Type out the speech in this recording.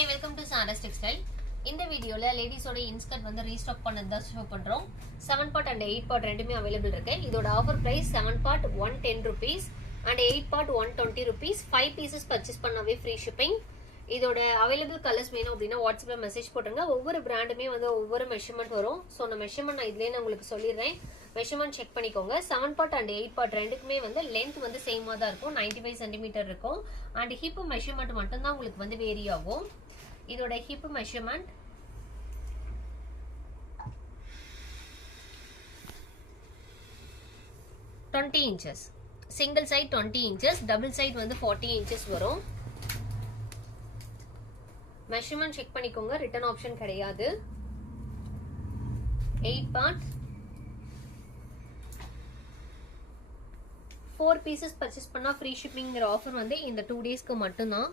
Hi, welcome to Saras Textile. இந்த வீடியோல லேடிஸோட inskirt வந்து ரீஸ்டாக் பண்ணது தான் ஷோ பண்றோம். 7 part and 8 part ரெண்டுமே அவைலபிள் இருக்கு. இதோட offer price 7 part 110 rupees and 8 part 120 rupees. 5 pieces purchase பண்ணவே ஃப்ரீ ஷிப்பிங். இதோட அவைலபிள் கலர்ஸ் வேணும் அப்படின்னா வாட்ஸ்அப்ல மெசேஜ் போட்டுருங்க. ஒவ்வொரு பிராண்டுமே வந்து ஒவ்வொரு மெஷர்மெண்ட் வரும். ஸோ நான் மெஷர்மெண்ட் நான் இதுலேயே நான் உங்களுக்கு சொல்லிடுறேன். மெஷர்மெண்ட் செக் பண்ணிக்கோங்க. 7 part and 8 part ரெண்டுக்குமே வந்து லென்த் வந்து சேமாக தான் இருக்கும். 95 cm இருக்கும். அண்ட் ஹிப் மெஷர்மெண்ட் மட்டும்தான் உங்களுக்கு வந்து வேரி ஆகும். இதோட hip measurement 20 inches. Single side 20 inches, double side வந்து 40 inches வரும். மெஷர்மெண்ட் செக் பண்ணிக்கோங்க. ரிட்டர்ன் ஆப்ஷன் கிடையாது. 8 parts 4 pieces பர்ச்சேஸ் பண்ணா ஃப்ரீ ஷிப்பிங்கிற ஆஃபர் வந்து இந்த 2 daysக்கு மட்டும்தான்.